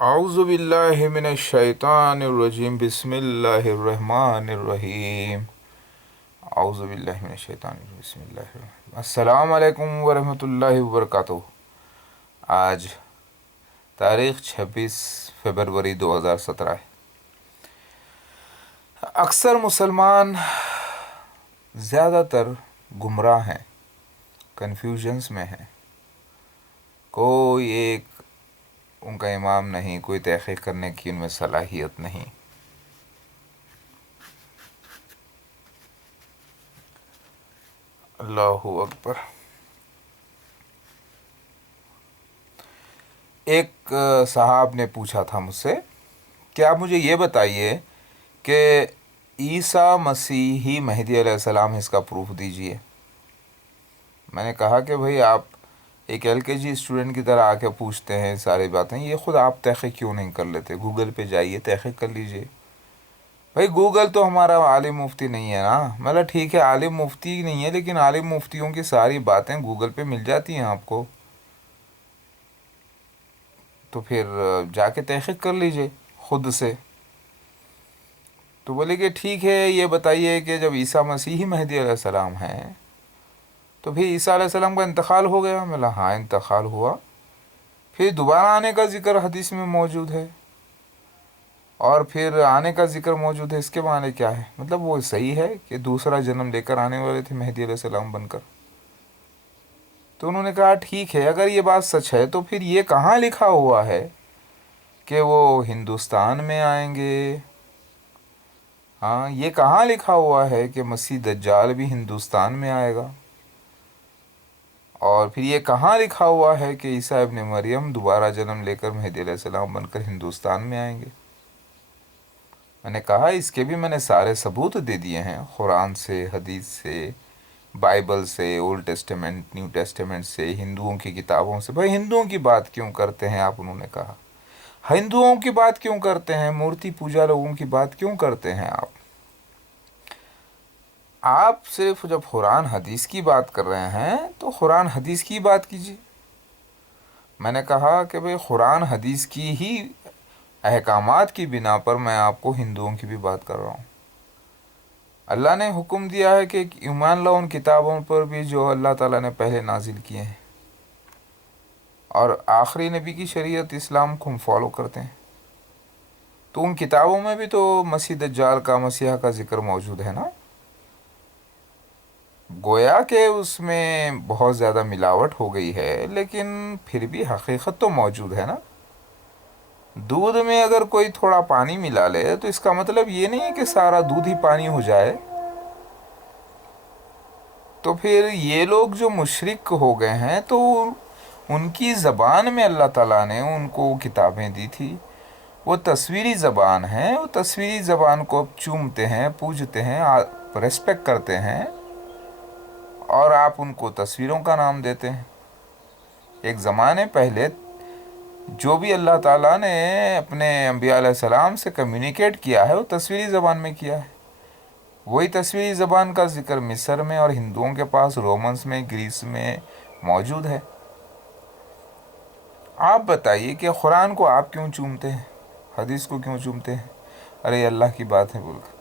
اعوذ باللہ من الشیطان الرجیم بسم اللہ الرحمن الرحیم اعوذ باللہ من الشیطان الرجیم بسم اللہ الرحمن السلام علیکم ورحمۃ اللہ وبرکاتہ۔ آج تاریخ 26 فروری 2017 ہے۔ اکثر مسلمان زیادہ تر گمراہ ہیں، کنفیوژنس میں ہیں۔ کوئی ایک ان کا امام نہیں، کوئی تحقیق کرنے کی ان میں صلاحیت نہیں۔ اللہ اکبر۔ ایک صاحب نے پوچھا تھا مجھ سے کہ آپ مجھے یہ بتائیے کہ عیسیٰ مسیح ہی مہدی علیہ السلام ہے، اس کا پروف دیجئے۔ میں نے کہا کہ بھئی آپ ایک LKG اسٹوڈنٹ کی طرح آ کے پوچھتے ہیں ساری باتیں، یہ خود آپ تحقیق کیوں نہیں کر لیتے؟ گوگل پہ جائیے، تحقیق کر لیجئے۔ بھئی گوگل تو ہمارا عالم مفتی نہیں ہے نا۔ مطلب ٹھیک ہے عالم مفتی نہیں ہے، لیکن عالم مفتیوں کی ساری باتیں گوگل پہ مل جاتی ہیں آپ کو، تو پھر جا کے تحقیق کر لیجئے خود سے۔ تو بولے کہ ٹھیک ہے یہ بتائیے کہ جب عیسیٰ مسیح ہی مہدی علیہ السلام ہیں تو پھر عیسیٰ علیہ السلام کا انتقال ہو گیا؟ میں بولا ہاں انتقال ہوا، پھر دوبارہ آنے کا ذکر حدیث میں موجود ہے، اور پھر آنے کا ذکر موجود ہے، اس کے معنی کیا ہے؟ مطلب وہ صحیح ہے کہ دوسرا جنم لے کر آنے والے تھے مہدی علیہ السلام بن کر؟ تو انہوں نے کہا ٹھیک ہے اگر یہ بات سچ ہے تو پھر یہ کہاں لکھا ہوا ہے کہ وہ ہندوستان میں آئیں گے؟ ہاں یہ کہاں لکھا ہوا ہے کہ مسیح دجال بھی ہندوستان میں آئے گا؟ اور پھر یہ کہاں لکھا ہوا ہے کہ عیسیٰ ابن مریم دوبارہ جنم لے کر مہدی علیہ السلام بن کر ہندوستان میں آئیں گے؟ میں نے کہا اس کے بھی میں نے سارے ثبوت دے دیے ہیں، قرآن سے، حدیث سے، بائبل سے، اولڈ ٹیسٹیمنٹ، نیو ٹیسٹیمنٹ سے، ہندوؤں کی کتابوں سے۔ بھائی ہندوؤں کی بات کیوں کرتے ہیں آپ؟ انہوں نے کہا ہندوؤں کی بات کیوں کرتے ہیں؟ مورتی پوجا لوگوں کی بات کیوں کرتے ہیں آپ؟ آپ صرف جب قرآن حدیث کی بات کر رہے ہیں تو قرآن حدیث کی بات کیجیے۔ میں نے کہا کہ بھئی قرآن حدیث کی ہی احکامات کی بنا پر میں آپ کو ہندوؤں کی بھی بات کر رہا ہوں۔ اللہ نے حکم دیا ہے کہ ایمان لاؤ ان کتابوں پر بھی جو اللہ تعالیٰ نے پہلے نازل کیے ہیں، اور آخری نبی کی شریعت اسلام کو ہم فالو کرتے ہیں۔ تو ان کتابوں میں بھی تو مسیح دجال کا، مسیح کا ذکر موجود ہے نا۔ گویا کہ اس میں بہت زیادہ ملاوٹ ہو گئی ہے، لیکن پھر بھی حقیقت تو موجود ہے نا۔ دودھ میں اگر کوئی تھوڑا پانی ملا لے تو اس کا مطلب یہ نہیں ہے کہ سارا دودھ ہی پانی ہو جائے۔ تو پھر یہ لوگ جو مشرک ہو گئے ہیں تو ان کی زبان میں اللہ تعالیٰ نے ان کو کتابیں دی تھی، وہ تصویری زبان ہے، وہ تصویری زبان کو چومتے ہیں، پوجتے ہیں، ریسپیکٹ کرتے ہیں، اور آپ ان کو تصویروں کا نام دیتے ہیں۔ ایک زمانے پہلے جو بھی اللہ تعالیٰ نے اپنے انبیاء علیہ السلام سے کمیونیکیٹ کیا ہے وہ تصویری زبان میں کیا ہے۔ وہی تصویری زبان کا ذکر مصر میں اور ہندوؤں کے پاس رومنس میں، گریس میں موجود ہے۔ آپ بتائیے کہ قرآن کو آپ کیوں چومتے ہیں، حدیث کو کیوں چومتے ہیں؟ ارے اللہ کی بات ہے بول کر،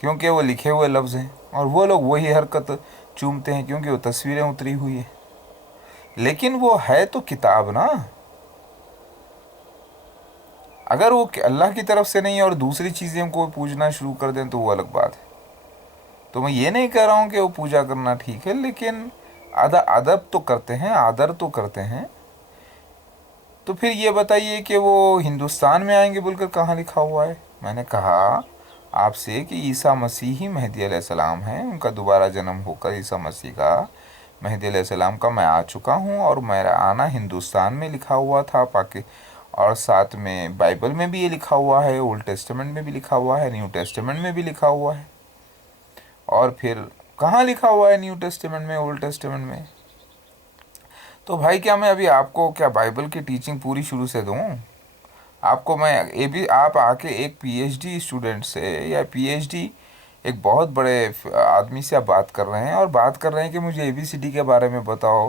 کیونکہ وہ لکھے ہوئے لفظ ہیں، اور وہ لوگ وہی حرکت چومتے ہیں کیونکہ وہ تصویریں اتری ہوئی ہیں۔ لیکن وہ ہے تو کتاب نا۔ اگر وہ اللہ کی طرف سے نہیں اور دوسری چیزیں کو پوجنا شروع کر دیں تو وہ الگ بات ہے۔ تو میں یہ نہیں کہہ رہا ہوں کہ وہ پوجا کرنا ٹھیک ہے، لیکن ادب تو کرتے ہیں، آدر تو کرتے ہیں۔ تو پھر یہ بتائیے کہ وہ ہندوستان میں آئیں گے بول کر کہاں لکھا ہوا ہے؟ میں نے کہا آپ سے کہ عیسیٰ مسیح ہی مہدی علیہ السلام ہیں، ان کا دوبارہ جنم ہو کر عیسیٰ مسیح کا، مہدی علیہ السلام کا میں آ چکا ہوں، اور میرا آنا ہندوستان میں لکھا ہوا تھا، اور ساتھ میں بائبل میں بھی یہ لکھا ہوا ہے، اولڈ ٹیسٹیمنٹ میں بھی لکھا ہوا ہے، نیو ٹیسٹیمنٹ میں بھی لکھا ہوا ہے۔ اور پھر کہاں لکھا ہوا ہے نیو ٹیسٹیمنٹ میں، اولڈ ٹیسٹیمنٹ میں؟ تو بھائی کیا میں ابھی آپ کو کیا بائبل کی ٹیچنگ پوری شروع سے دوں؟ آپ کو میں آپ آ کے ایک PhD اسٹوڈنٹ سے یا PhD ایک بہت بڑے آدمی سے آپ بات کر رہے ہیں، اور بات کر رہے ہیں کہ مجھے ABCD کے بارے میں بتاؤ،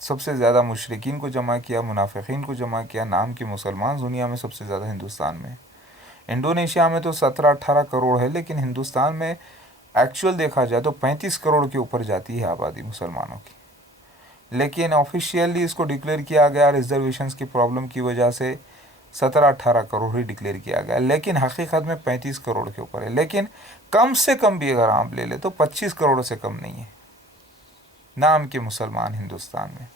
سب سے زیادہ مشرکین کو جمع کیا، منافقین کو جمع کیا، نام کے مسلمان دنیا میں سب سے زیادہ ہندوستان میں۔ انڈونیشیا میں تو 17-18 کروڑ ہے، لیکن ہندوستان میں ایکچول دیکھا جائے تو 35 کروڑ کے اوپر جاتی ہے آبادی مسلمانوں کی، لیکن آفیشیلی اس کو ڈکلیئر کیا گیا ریزرویشنز کی پرابلم کی وجہ سے 17-18 کروڑ ہی ڈکلیئر کیا گیا، لیکن حقیقت میں 35 کروڑ کے اوپر ہے۔ لیکن کم سے کم بھی اگر آپ لے لیں تو 25 کروڑ سے کم نہیں ہے نام کے مسلمان ہندوستان میں۔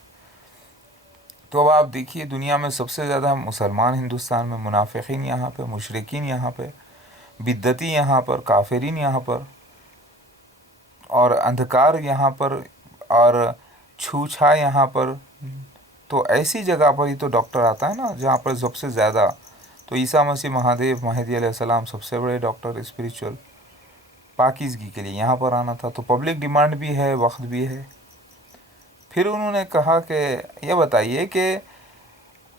تو اب آپ دیکھیے دنیا میں سب سے زیادہ مسلمان ہندوستان میں، منافقین یہاں پہ، مشرکین یہاں پہ، بدعتی یہاں پر، کافرین یہاں پر، اور اندھکار یہاں پر، اور چھوچھا یہاں پر۔ تو ایسی جگہ پر ہی تو ڈاکٹر آتا ہے نا جہاں پر سب سے زیادہ، تو عیسیٰ مسیح، مہادیو، مہدی علیہ السلام سب سے بڑے ڈاکٹر اسپریچول پاکیزگی کے لیے یہاں پر آنا تھا، تو پبلک ڈیمانڈ بھی ہے، وقت بھی ہے۔ پھر انہوں نے کہا کہ یہ بتائیے کہ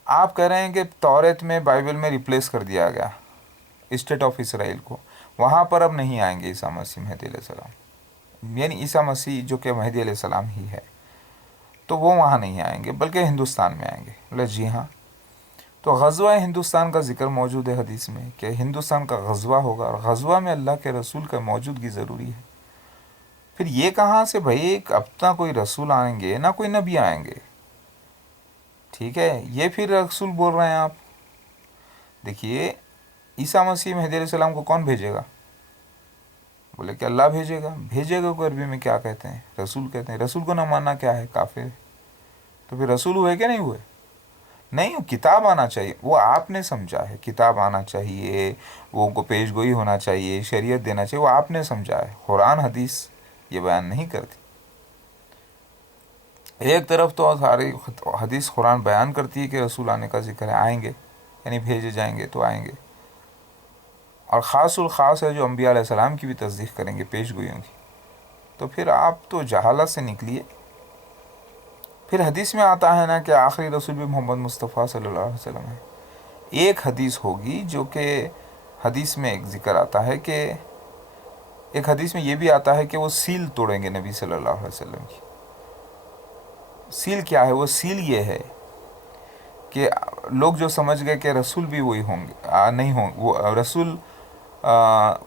آپ کہہ رہے ہیں کہ توریت میں، بائبل میں ریپلیس کر دیا گیا اسٹیٹ آف اسرائیل کو، وہاں پر اب نہیں آئیں گے عیسیٰ مسیح مہدی علیہ السلام، یعنی عیسیٰ مسیح جو کہ مہدی علیہ السلام ہی ہے، تو وہ وہاں نہیں آئیں گے بلکہ ہندوستان میں آئیں گے۔ بولے جی ہاں۔ تو غزوہ ہندوستان کا ذکر موجود ہے حدیث میں کہ ہندوستان کا غزوہ ہوگا، اور غزوہ میں اللہ کے رسول کا موجودگی ضروری ہے۔ پھر یہ کہاں سے بھائی اب نہ کوئی رسول آئیں گے نہ کوئی نبی آئیں گے، ٹھیک ہے، یہ پھر رسول بول رہے ہیں آپ۔ دیکھیے عیسیٰ مسیح مہدی علیہ السلام کو کون بھیجے گا؟ بولے کہ اللہ بھیجے گا۔ بھیجے گا کو عربی میں کیا کہتے ہیں؟ رسول کہتے ہیں۔ رسول کو نہ ماننا کیا ہے؟ کافر ہے۔ تو پھر رسول ہوئے کہ نہیں ہوئے؟ نہیں، کتاب آنا چاہیے، وہ آپ نے سمجھا ہے، کتاب آنا چاہیے، وہ کو پیش گوئی ہونا چاہیے، شریعت دینا چاہیے، وہ آپ نے سمجھا ہے۔ قرآن حدیث یہ بیان نہیں کرتی۔ ایک طرف تو ساری حدیث قرآن بیان کرتی ہے کہ رسول آنے کا ذکر ہے، آئیں گے، یعنی بھیجے جائیں گے تو آئیں گے، اور خاص الخاص ہے جو انبیاء علیہ السلام کی بھی تصدیق کریں گے، پیش گوئیوں کی۔ تو پھر آپ تو جہالت سے نکلیے۔ پھر حدیث میں آتا ہے نا کہ آخری رسول بھی محمد مصطفیٰ صلی اللہ علیہ وسلم ہے۔ ایک حدیث ہوگی جو کہ حدیث میں ایک ذکر آتا ہے کہ ایک حدیث میں یہ بھی آتا ہے کہ وہ سیل توڑیں گے نبی صلی اللہ علیہ وسلم کی۔ سیل کیا ہے؟ وہ سیل یہ ہے کہ لوگ جو سمجھ گئے کہ رسول بھی وہی ہوں گے، نہیں ہوں وہ رسول،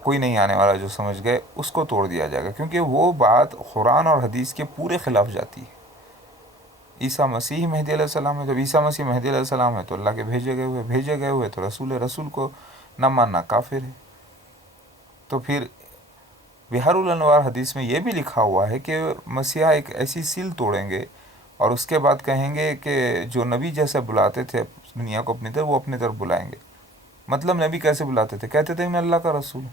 کوئی نہیں آنے والا جو سمجھ گئے، اس کو توڑ دیا جائے گا، کیونکہ وہ بات قرآن اور حدیث کے پورے خلاف جاتی ہے۔ عیسیٰ مسیح مہدی علیہ السلام ہے، جب عیسیٰ مسیح مہدی علیہ السلام ہے تو اللہ کے بھیجے گئے ہوئے تو رسول ہے، رسول کو نہ ماننا کافر ہے۔ تو پھر بحر الانوار حدیث میں یہ بھی لکھا ہوا ہے کہ مسیحا ایک ایسی سیل توڑیں گے اور اس کے بعد کہیں گے کہ جو نبی جیسے بلاتے تھے دنیا کو اپنی طرف، وہ اپنی طرف بلائیں گے۔ مطلب نبی کیسے بلاتے تھے؟ کہتے تھے میں اللہ کا رسول ہوں،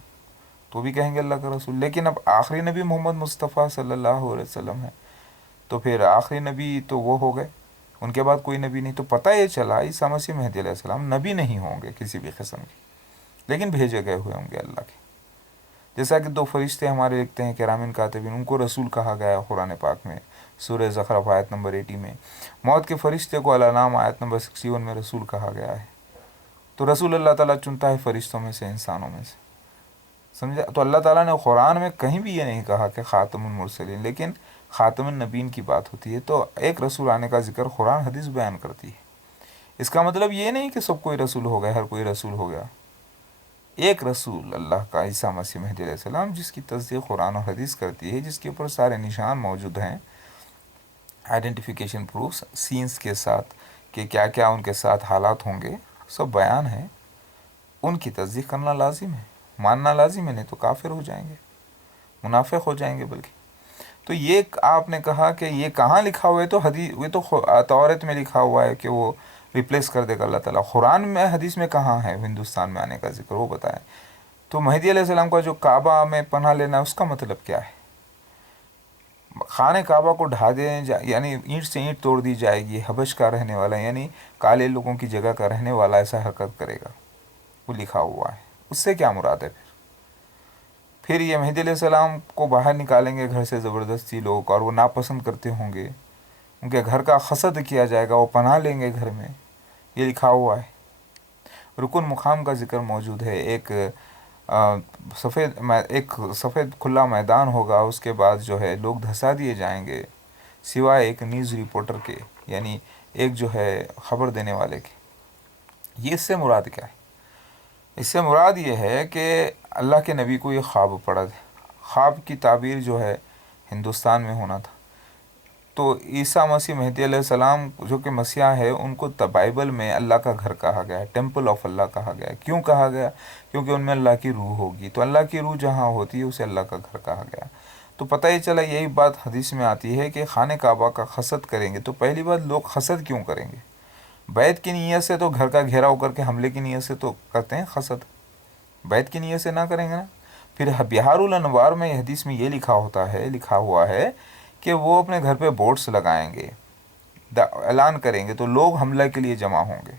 تو بھی کہیں گے اللہ کا رسول، لیکن اب آخری نبی محمد مصطفیٰ صلی اللہ علیہ وسلم ہے، تو پھر آخری نبی تو وہ ہو گئے، ان کے بعد کوئی نبی نہیں۔ تو پتہ یہ چلا عیسیٰ مسیح مہدی علیہ السلام نبی نہیں ہوں گے کسی بھی قسم کے، لیکن بھیجے گئے ہوئے ہوں گے اللہ کے۔ جیسا کہ 2 فرشتے ہمارے لکھتے ہیں کرامین کاتبین، ان کو رسول کہا گیا ہے قرآن پاک میں، سورہ زخرف آیت نمبر 80 میں۔ موت کے فرشتے کو الانام آیت نمبر 61 میں رسول کہا گیا ہے۔ تو رسول اللہ تعالیٰ چنتا ہے فرشتوں میں سے، انسانوں میں سے، سمجھا؟ تو اللہ تعالیٰ نے قرآن میں کہیں بھی یہ نہیں کہا کہ خاتم المرسلین، لیکن خاتم النبیین کی بات ہوتی ہے، تو ایک رسول آنے کا ذکر قرآن حدیث بیان کرتی ہے۔ اس کا مطلب یہ نہیں کہ سب کوئی رسول ہو گیا، ہر کوئی رسول ہو گیا۔ ایک رسول اللہ کا عیسیٰ مسیح مہدی علیہ السلام، جس کی تصدیق قرآن اور حدیث کرتی ہے، جس کے اوپر سارے نشان موجود ہیں، آئیڈینٹیفیکیشن پروفس سینس کے ساتھ کہ کیا کیا ان کے ساتھ حالات ہوں گے، سب بیان ہے، ان کی تصدیق کرنا لازم ہے، ماننا لازم ہے، نہیں تو کافر ہو جائیں گے، منافق ہو جائیں گے بلکہ۔ تو یہ آپ نے کہا کہ یہ کہاں لکھا ہوا ہے؟ تو حدیث، یہ تو توریت میں لکھا ہوا ہے کہ وہ ریپلیس کر دے گا اللہ تعالیٰ۔ قرآن میں حدیث میں کہاں ہے ہندوستان میں آنے کا ذکر؟ وہ بتائیں۔ تو مہدی علیہ السلام کا جو کعبہ میں پناہ لینا ہے، اس کا مطلب کیا ہے؟ خانہ کعبہ کو ڈھا دیں، یعنی اینٹ سے اینٹ توڑ دی جائے گی، حبش کا رہنے والا، یعنی کالے لوگوں کی جگہ کا رہنے والا ایسا حرکت کرے گا، وہ لکھا ہوا ہے۔ اس سے کیا مراد ہے؟ پھر یہ مہدی علیہ السلام کو باہر نکالیں گے گھر سے زبردستی لوگ، اور وہ ناپسند کرتے ہوں گے، ان کے گھر کا حسد کیا جائے گا، وہ پناہ لیں گے گھر میں، یہ لکھا ہوا ہے۔ رکن مقام کا ذکر موجود ہے، ایک سفید کھلا میدان ہوگا، اس کے بعد جو ہے لوگ دھسا دیے جائیں گے سوائے ایک نیوز رپورٹر کے، یعنی ایک جو ہے خبر دینے والے کی. یہ اس سے مراد کیا ہے؟ اس سے مراد یہ ہے کہ اللہ کے نبی کو یہ خواب پڑا تھا. خواب کی تعبیر جو ہے ہندوستان میں ہونا تھا. تو عیسیٰ مسیح مہدی علیہ السلام جو کہ مسیح ہے، ان کو بائبل میں اللہ کا گھر کہا گیا ہے، ٹیمپل آف اللہ کہا گیا ہے. کیوں کہا گیا؟ کیونکہ ان میں اللہ کی روح ہوگی. تو اللہ کی روح جہاں ہوتی ہے اسے اللہ کا گھر کہا گیا. تو پتہ ہی چلا یہی بات حدیث میں آتی ہے کہ خانہ کعبہ کا حسد کریں گے. تو پہلی بات، لوگ حسد کیوں کریں گے؟ بیت کی نیت سے تو گھر کا گھیراؤ کر کے حملے کی نیت سے تو کرتے ہیں حسد. بیت کی نیت سے نہ کریں گے نا. پھر بہار الانوار میں حدیث میں یہ لکھا ہوا ہے کہ وہ اپنے گھر پہ بورڈز لگائیں گے، اعلان کریں گے، تو لوگ حملہ کے لیے جمع ہوں گے،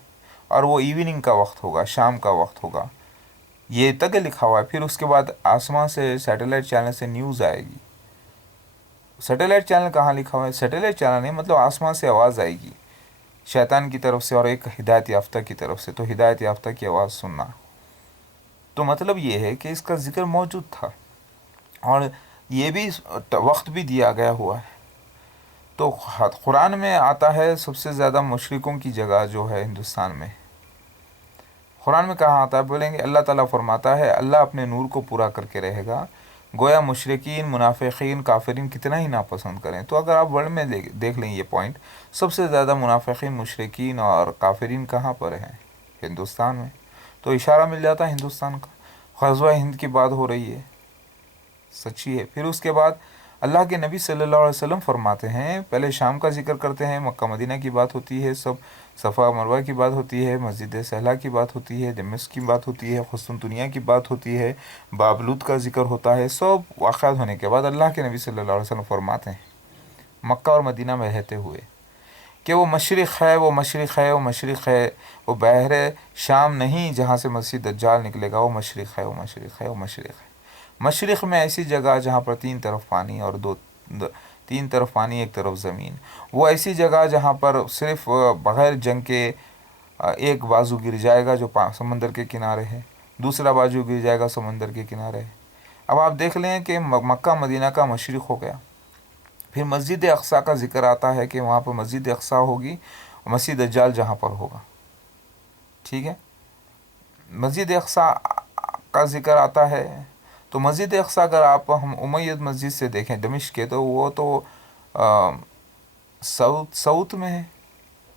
اور وہ ایوننگ کا وقت ہوگا، شام کا وقت ہوگا. یہ تک لکھا ہوا ہے. پھر اس کے بعد آسمان سے سیٹلائٹ چینل سے نیوز آئے گی. سیٹلائٹ چینل کہاں لکھا ہوا ہے؟ سیٹلائٹ چینل نہیں، مطلب آسمان سے آواز آئے گی شیطان کی طرف سے اور ایک ہدایت یافتہ کی طرف سے. تو ہدایت یافتہ کی آواز سننا. تو مطلب یہ ہے کہ اس کا ذکر موجود تھا، اور یہ بھی وقت بھی دیا گیا ہوا ہے. تو قرآن میں آتا ہے سب سے زیادہ مشرکوں کی جگہ جو ہے ہندوستان میں. قرآن میں کہاں آتا ہے؟ بولیں گے اللہ تعالیٰ فرماتا ہے اللہ اپنے نور کو پورا کر کے رہے گا، گویا مشرکین، منافقین، کافرین کتنا ہی ناپسند کریں. تو اگر آپ ورلڈ میں دیکھ لیں یہ پوائنٹ، سب سے زیادہ منافقین، مشرکین اور کافرین کہاں پر ہیں؟ ہندوستان میں. تو اشارہ مل جاتا ہے ہندوستان کا. غزوہ ہند کی بات ہو رہی ہے، سچی ہے. پھر اس کے بعد اللہ کے نبی صلی اللہ علیہ وسلم فرماتے ہیں، پہلے شام کا ذکر کرتے ہیں، مکہ مدینہ کی بات ہوتی ہے، سب صفا مروہ کی بات ہوتی ہے، مسجد سہلہ کی بات ہوتی ہے، دمشق کی بات ہوتی ہے، قسطنطنیہ کی بات ہوتی ہے، بابلوت کا ذکر ہوتا ہے. سب واقعات ہونے کے بعد اللہ کے نبی صلی اللہ علیہ وسلم فرماتے ہیں مکہ اور مدینہ میں رہتے ہوئے کہ وہ مشرق ہے، وہ مشرق ہے، وہ مشرق ہے، وہ بحر شام نہیں جہاں سے مسیح دجال نکلے گا، وہ مشرق ہے، وہ مشرق ہے، وہ مشرق ہے. مشرق میں ایسی جگہ جہاں پر تین طرف پانی اور تین طرف پانی، ایک طرف زمین. وہ ایسی جگہ جہاں پر صرف بغیر جنگ کے ایک بازو گر جائے گا جو سمندر کے کنارے ہے، دوسرا بازو گر جائے گا سمندر کے کنارے ہے. اب آپ دیکھ لیں کہ مکہ مدینہ کا مشرق ہو گیا. پھر مسجد اقصیٰ کا ذکر آتا ہے کہ وہاں پر مسجد اقصیٰ ہوگی، مسیح دجال جہاں پر ہوگا. ٹھیک ہے، مسجد اقصیٰ کا ذکر آتا ہے. تو مسجد اقصیٰ اگر آپ ہم امید مسجد سے دیکھیں دمشق کے، تو وہ تو ساؤتھ میں ہے،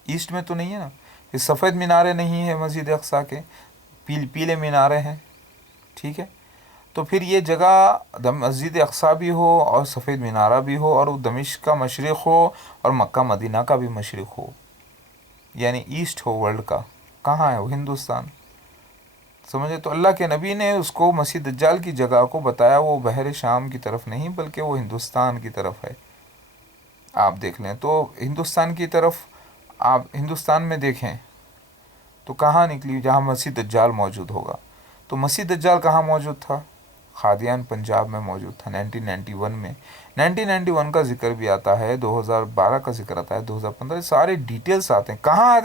ایسٹ میں تو نہیں ہے نا. یہ سفید مینارے نہیں ہیں مسجد اقصیٰ کے، پیلے مینارے ہیں. ٹھیک ہے، تو پھر یہ جگہ مسجد اقصیٰ بھی ہو اور سفید مینارہ بھی ہو، اور وہ دمشق کا مشرق ہو اور مکہ مدینہ کا بھی مشرق ہو، یعنی ایسٹ ہو ورلڈ کا. کہاں ہے وہ؟ ہندوستان. سمجھے؟ تو اللہ کے نبی نے اس کو مسیح دجال کی جگہ کو بتایا، وہ بحر شام کی طرف نہیں بلکہ وہ ہندوستان کی طرف ہے. آپ دیکھ لیں تو ہندوستان کی طرف، آپ ہندوستان میں دیکھیں تو کہاں نکلی؟ جہاں مسیح دجال موجود ہوگا. تو مسیح دجال کہاں موجود تھا؟ قادیان پنجاب میں موجود تھا 1991 میں. 1991 کا ذکر بھی آتا ہے، 2012 کا ذکر آتا ہے، 2015، سارے ڈیٹیلز آتے ہیں. کہاں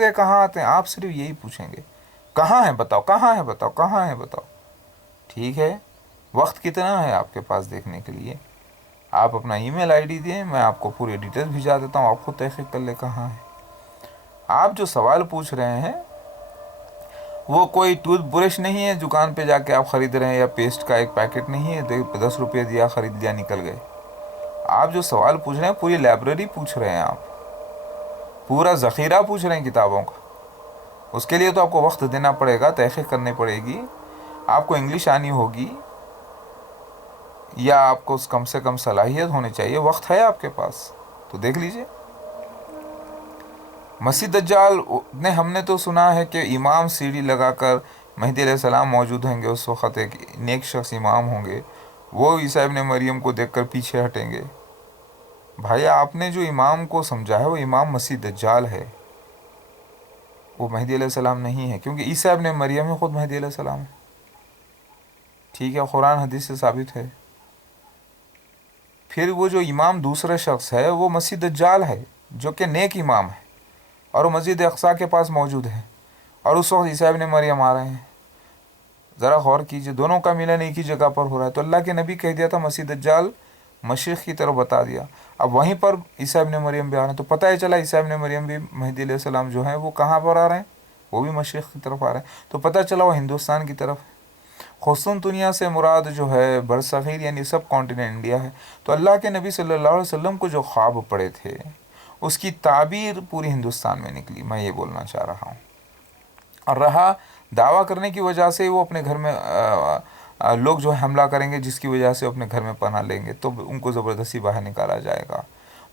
آتے ہیں؟ آپ صرف یہی پوچھیں گے کہاں ہے بتاؤ، کہاں ہے بتاؤ، کہاں ہے بتاؤ. ٹھیک ہے، وقت کتنا ہے آپ کے پاس دیکھنے کے لیے؟ آپ اپنا ای میل آئی ڈی دیں، میں آپ کو پوری ڈیٹیلز بھیجا دیتا ہوں، آپ خود تحقیق کر لیں کہاں ہے. آپ جو سوال پوچھ رہے ہیں وہ کوئی ٹوتھ برش نہیں ہے دکان پہ جا کے آپ خرید رہے ہیں، یا پیسٹ کا ایک پیکٹ نہیں ہے 10 روپے دیا خرید لیا نکل گئے. آپ جو سوال پوچھ رہے ہیں پوری لائبریری پوچھ رہے ہیں، آپ پورا ذخیرہ پوچھ رہے ہیں کتابوں کا. اس کے لیے تو آپ کو وقت دینا پڑے گا، تحقیق کرنی پڑے گی، آپ کو انگلش آنی ہوگی، یا آپ کو کم سے کم صلاحیت ہونی چاہیے. وقت ہے آپ کے پاس تو دیکھ لیجئے. مسیح دجال نے، ہم نے تو سنا ہے کہ امام سیڑھی لگا کر مہدی علیہ السلام موجود ہوں گے اس وقت، ایک نیک شخص امام ہوں گے، وہ عیسیٰ ابن مریم کو دیکھ کر پیچھے ہٹیں گے. بھائی آپ نے جو امام کو سمجھا ہے وہ امام مسیح دجال ہے، وہ مہدی علیہ السلام نہیں ہے، کیونکہ عیسیٰ ابن مریم ہی خود مہدی علیہ السلام ہے. ٹھیک ہے، قرآن حدیث سے ثابت ہے. پھر وہ جو امام دوسرا شخص ہے وہ مسیح دجال ہے، جو کہ نیک امام ہے، اور وہ مسجد اقصیٰ کے پاس موجود ہے، اور اس وقت عیسیٰ ابن مریم آ رہے ہیں. ذرا غور کیجئے، دونوں کا ملن ایک ہی جگہ پر ہو رہا ہے. تو اللہ کے نبی کہہ دیا تھا مسیح دجال مشرق کی طرف بتا دیا. اب وہیں پر عیسیٰ ابن مریم بھی آ رہے ہیں, تو پتہ ہی چلا عیسیٰ ابن مریم بھی مہدی علیہ السلام جو ہیں وہ کہاں پر آ رہے ہیں, وہ بھی مشرق کی طرف آ رہے ہیں. تو پتہ چلا وہ ہندوستان کی طرف ہے. قسطنطنیہ سے مراد جو ہے برصغیر یعنی سب کانٹیننٹ انڈیا ہے. تو اللہ کے نبی صلی اللہ علیہ وسلم کو جو خواب پڑے تھے اس کی تعبیر پوری ہندوستان میں نکلی, میں یہ بولنا چاہ رہا ہوں. اور رہا دعویٰ کرنے کی وجہ سے وہ اپنے گھر میں لوگ جو ہے حملہ کریں گے, جس کی وجہ سے اپنے گھر میں پناہ لیں گے, تو ان کو زبردستی باہر نکالا جائے گا.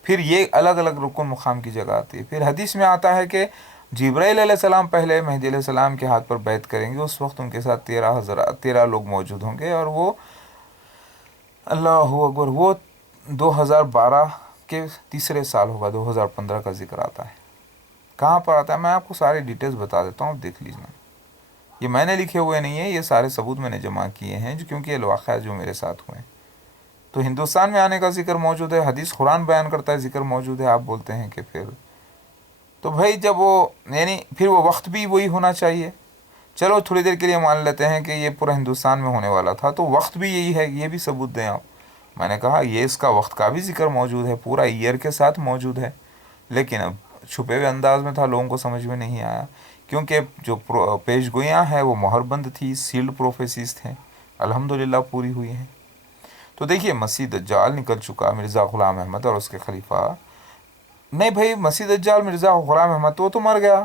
پھر یہ الگ الگ رکن مقام کی جگہ آتی ہے. پھر حدیث میں آتا ہے کہ جبرائیل علیہ السلام پہلے مہدی علیہ السلام کے ہاتھ پر بیعت کریں گے. اس وقت ان کے ساتھ 13 لوگ موجود ہوں گے, اور وہ اللہ اکبر, وہ 2012 کے تیسرے سال ہوگا, 2015 کا ذکر آتا ہے. کہاں پر آتا ہے میں آپ کو سارے ڈیٹیلز بتا دیتا ہوں, دیکھ لیجیے. یہ میں نے لکھے ہوئے نہیں ہیں, یہ سارے ثبوت میں نے جمع کیے ہیں, کیونکہ یہ واقعات جو میرے ساتھ ہوئے ہیں. تو ہندوستان میں آنے کا ذکر موجود ہے, حدیث قرآن بیان کرتا ہے, ذکر موجود ہے. آپ بولتے ہیں کہ پھر تو بھائی جب وہ یعنی پھر وہ وقت بھی وہی ہونا چاہیے. چلو تھوڑی دیر کے لیے مان لیتے ہیں کہ یہ پورا ہندوستان میں ہونے والا تھا, تو وقت بھی یہی ہے, یہ بھی ثبوت دیں آپ. میں نے کہا یہ اس کا وقت کا بھی ذکر موجود ہے, پورا ایئر کے ساتھ موجود ہے, لیکن اب چھپے ہوئے انداز میں تھا, لوگوں کو سمجھ میں نہیں آیا, کیونکہ جو پیش گوئیاں ہیں وہ مہر بند تھی, سیلڈ پروفیسیز تھے, الحمدللہ پوری ہوئی ہیں. تو دیکھیے مسیح دجال نکل چکا, مرزا غلام احمد اور اس کے خلیفہ. نہیں بھائی, مسیح دجال مرزا غلام احمد وہ تو مر گیا,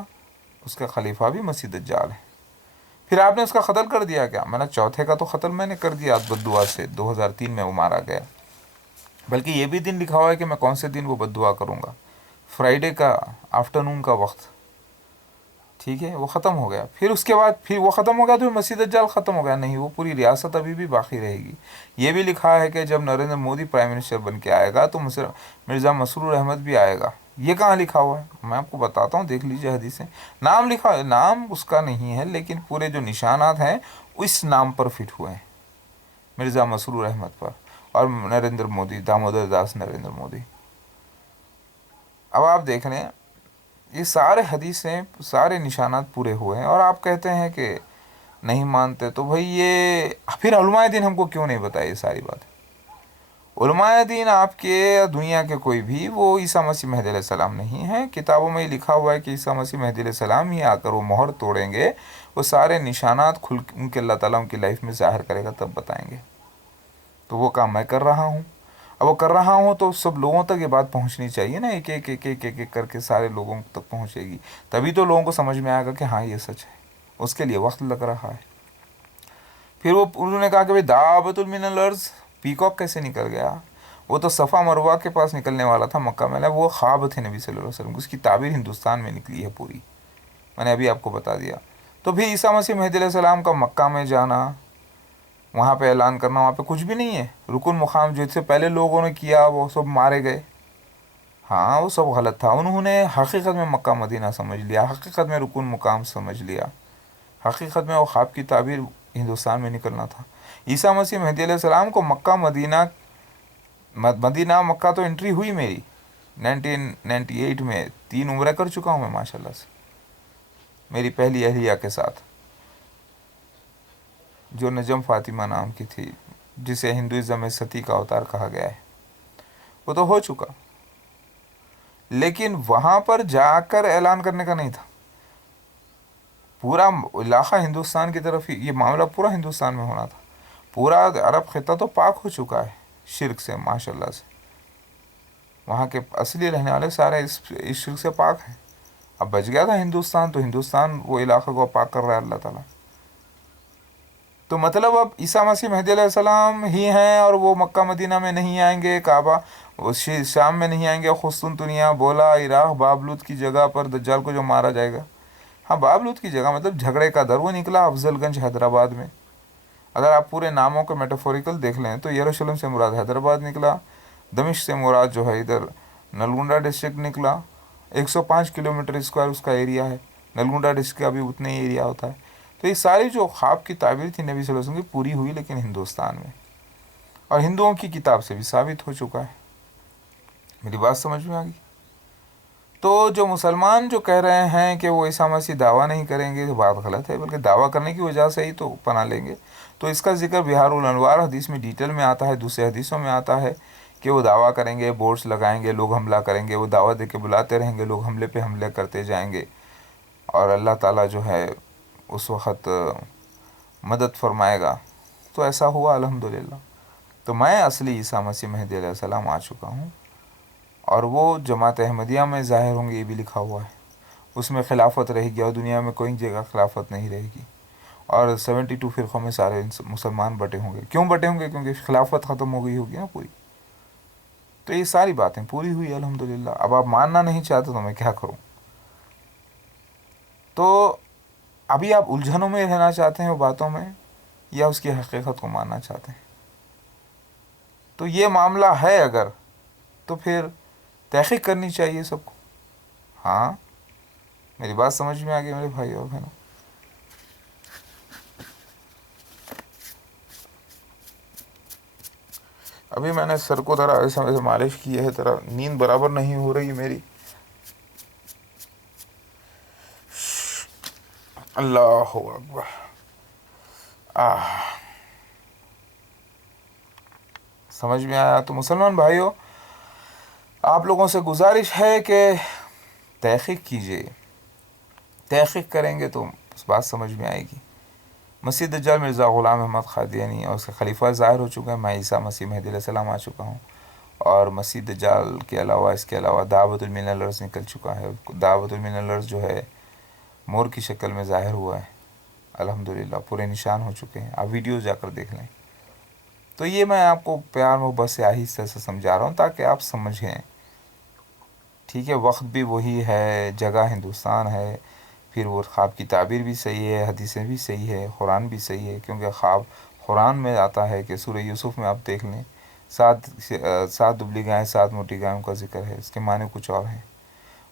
اس کا خلیفہ بھی مسیح دجال ہے. پھر آپ نے اس کا قتل کر دیا کیا؟ میں نے چوتھے کا تو قتل میں نے کر دیا بددعا سے, 2003 میں وہ مارا گیا. بلکہ یہ بھی دن لکھا ہوا ہے کہ میں کون سے دن وہ بددعا کروں گا, فرائیڈے کا آفٹرنون کا وقت, ٹھیک ہے, وہ ختم ہو گیا. پھر اس کے بعد پھر وہ ختم ہو گیا تو مسیح دجال ختم ہو گیا؟ نہیں, وہ پوری ریاست ابھی بھی باقی رہے گی. یہ بھی لکھا ہے کہ جب نریندر مودی پرائم منسٹر بن کے آئے گا تو مرزا مسرور احمد بھی آئے گا. یہ کہاں لکھا ہوا ہے؟ میں آپ کو بتاتا ہوں, دیکھ لیجیے حدیثیں. نام لکھا, نام اس کا نہیں ہے, لیکن پورے جو نشانات ہیں اس نام پر فٹ ہوئے ہیں, مرزا مسرور احمد پر, اور نریندر مودی, دامودر داس نریندر مودی. اب آپ دیکھ رہے ہیں یہ سارے حدیثیں, سارے نشانات پورے ہوئے ہیں, اور آپ کہتے ہیں کہ نہیں مانتے. تو بھائی یہ پھر علماء دین ہم کو کیوں نہیں بتائے یہ ساری بات؟ علماء دین آپ کے دنیا کے کوئی بھی وہ عیسیٰ مسیح مہدی علیہ السلام نہیں ہیں. کتابوں میں یہ لکھا ہوا ہے کہ عیسیٰ مسیح مہدی علیہ السلام ہی آ کر وہ مہر توڑیں گے, وہ سارے نشانات کھل ان کے اللہ تعالیٰ ان کی لائف میں ظاہر کرے گا, تب بتائیں گے. تو وہ کام میں کر رہا ہوں. اب وہ کر رہا ہوں تو سب لوگوں تک یہ بات پہنچنی چاہیے نا, ایک ایک ایک ایک ایک ایک کر کے سارے لوگوں تک پہنچے گی, تبھی تو لوگوں کو سمجھ میں آئے گا کہ ہاں یہ سچ ہے. اس کے لیے وقت لگ رہا ہے. پھر وہ انہوں نے کہا کہ بھائی دابۃ من الارض, پیکاک کیسے نکل گیا؟ وہ تو صفا مروہ کے پاس نکلنے والا تھا مکہ میں, وہ خواب تھے نبی صلی اللہ علیہ وسلم, اس کی تعبیر ہندوستان میں نکلی ہے پوری, میں نے ابھی آپ کو بتا دیا. تو بھی عیسیٰ مسیح مہدی علیہ السلام کا مکہ میں جانا, وہاں پہ اعلان کرنا, وہاں پہ کچھ بھی نہیں ہے. رکن مقام جو اس سے پہلے لوگوں نے کیا وہ سب مارے گئے. ہاں وہ سب غلط تھا, انہوں نے حقیقت میں مکہ مدینہ سمجھ لیا, حقیقت میں رکن مقام سمجھ لیا, حقیقت میں وہ خواب کی تعبیر ہندوستان میں نکلنا تھا. عیسیٰ مسیح مہدی علیہ السلام کو مدینہ مکہ تو انٹری ہوئی میری 1998 میں, 3 عمرہ کر چکا ہوں میں ماشاءاللہ سے, میری پہلی اہلیہ کے ساتھ جو نجم فاطمہ نام کی تھی, جسے ہندوازم میں ستی کا اوتار کہا گیا ہے, وہ تو ہو چکا. لیکن وہاں پر جا کر اعلان کرنے کا نہیں تھا, پورا علاقہ ہندوستان کی طرف ہی, یہ معاملہ پورا ہندوستان میں ہونا تھا. پورا عرب خطہ تو پاک ہو چکا ہے شرک سے ماشاءاللہ سے, وہاں کے اصلی رہنے والے سارے اس شرک سے پاک ہیں. اب بچ گیا تھا ہندوستان, تو ہندوستان وہ علاقہ کو پاک کر رہا ہے اللہ تعالیٰ. تو مطلب اب عیسیٰ مسیح مہدی علیہ السلام ہی ہیں, اور وہ مکہ مدینہ میں نہیں آئیں گے, کعبہ وہ شام میں نہیں آئیں گے, قسطنطنیہ بولا عراق بابلوت کی جگہ پر دجال کو جو مارا جائے گا. ہاں بابلوت کی جگہ مطلب جھگڑے کا در, وہ نکلا افضل گنج حیدرآباد میں. اگر آپ پورے ناموں کو میٹافوریکل دیکھ لیں تو یروشلم سے مراد حیدرآباد نکلا, دمشق سے مراد جو ہے ادھر نلگنڈا ڈسٹرکٹ نکلا. 105 کلومیٹر اسکوائر اس کا ایریا ہے, نلگنڈا ڈسٹرکٹ کا بھی اتنا ہی ایریا ہوتا ہے. تو یہ ساری جو خواب کی تعبیر تھی نبی صلی اللہ علیہ وسلم کی پوری ہوئی, لیکن ہندوستان میں, اور ہندوؤں کی کتاب سے بھی ثابت ہو چکا ہے. میری بات سمجھ میں آ گئی؟ تو جو مسلمان جو کہہ رہے ہیں کہ وہ عیسیٰ مسیح دعویٰ نہیں کریں گے, تو بات غلط ہے, بلکہ دعویٰ کرنے کی وجہ سے ہی تو پناہ لیں گے. تو اس کا ذکر بہار الانوار حدیث میں ڈیٹیل میں آتا ہے, دوسرے حدیثوں میں آتا ہے کہ وہ دعویٰ کریں گے، بورڈز لگائیں گے، لوگ حملہ کریں گے، وہ دعوت دے کے بلاتے رہیں گے، لوگ حملے پہ حملے کرتے جائیں گے، اور اللہ تعالیٰ جو ہے اس وقت مدد فرمائے گا۔ تو ایسا ہوا الحمدللہ۔ تو میں اصلی عیسیٰ مسیح مہدی علیہ السلام آ چکا ہوں، اور وہ جماعت احمدیہ میں ظاہر ہوں گے، یہ بھی لکھا ہوا ہے، اس میں خلافت رہے گی، اور دنیا میں کوئی جگہ خلافت نہیں رہے گی، اور 72 فرقوں میں سارے مسلمان بٹے ہوں گے۔ کیوں بٹے ہوں گے؟ کیونکہ خلافت ختم ہو گئی ہوگی نا پوری۔ تو یہ ساری باتیں پوری ہوئی الحمدللہ۔ اب آپ ماننا نہیں چاہتے تو میں کیا کروں؟ تو ابھی آپ الجھنوں میں رہنا چاہتے ہیں وہ باتوں میں، یا اس کی حقیقت کو ماننا چاہتے ہیں؟ تو یہ معاملہ ہے اگر، تو پھر تحقیق کرنی چاہیے سب کو۔ ہاں، میری بات سمجھ میں آ گئی میرے بھائی اور بہنوں؟ ابھی میں نے سر کو ذرا ایسا ویسے مالش کی ہے، ذرا نیند برابر نہیں ہو رہی میری۔ اللہ اکبر۔ سمجھ میں آیا؟ تو مسلمان بھائیوں، آپ لوگوں سے گزارش ہے کہ تحقیق کیجئے، تحقیق کریں گے تو اس بات سمجھ میں آئے گی۔ مسیح دجال مرزا غلام احمد قادیانی اور اس کے خلیفہ ظاہر ہو چکا ہے، میں عیسیٰ مسیح مہدی علیہ السلام آ چکا ہوں، اور مسیح دجال کے علاوہ اس کے علاوہ دعوت المن الارض نکل چکا ہے۔ دعوت المن الارض جو ہے مور کی شکل میں ظاہر ہوا ہے الحمدللہ، پورے نشان ہو چکے ہیں، آپ ویڈیو جا کر دیکھ لیں۔ تو یہ میں آپ کو پیار محبت سے آہستہ سے سمجھا رہا ہوں تاکہ آپ سمجھیں، ٹھیک ہے؟ وقت بھی وہی ہے، جگہ ہندوستان ہے، پھر وہ خواب کی تعبیر بھی صحیح ہے، حدیثیں بھی صحیح ہے، قرآن بھی صحیح ہے، کیونکہ خواب قرآن میں آتا ہے کہ سورہ یوسف میں آپ دیکھ لیں، 7 دبلی گائیں 7 موٹی گایوں کا ذکر ہے، اس کے معنی کچھ اور ہیں۔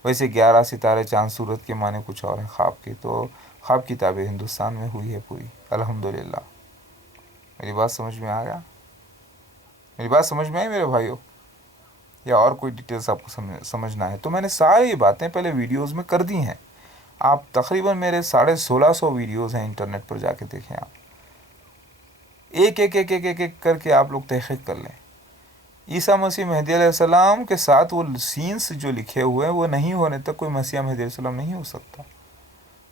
ویسے 11 ستارے چاند سورج کے معنی کچھ اور ہیں خواب کے۔ تو خواب کی تعبیر ہندوستان میں ہوئی ہے پوری الحمدللہ۔ میری بات سمجھ میں آیا؟ میری بات سمجھ میں آئی میرے بھائیوں؟ یا اور کوئی ڈیٹیلز آپ کو سمجھنا ہے؟ تو میں نے ساری باتیں پہلے ویڈیوز میں کر دی ہیں، آپ تقریباً میرے 1650 ویڈیوز ہیں، انٹرنیٹ پر جا کے دیکھیں، آپ ایک ایک ایک ایک ایک ایک کر کے آپ لوگ تحقیق کر لیں۔ عیسیٰ مسیح مہدی علیہ السلام کے ساتھ وہ سینس جو لکھے ہوئے ہیں وہ نہیں ہونے تک کوئی مسیح مہدی علیہ السلام نہیں ہو سکتا۔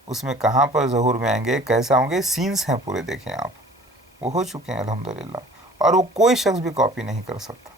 اس میں کہاں پر ظہور میں آئیں گے، کیسا ہوں گے، سینس ہیں پورے، دیکھیں آپ، وہ ہو چکے ہیں الحمدللہ، اور وہ کوئی شخص بھی کاپی نہیں کر سکتا۔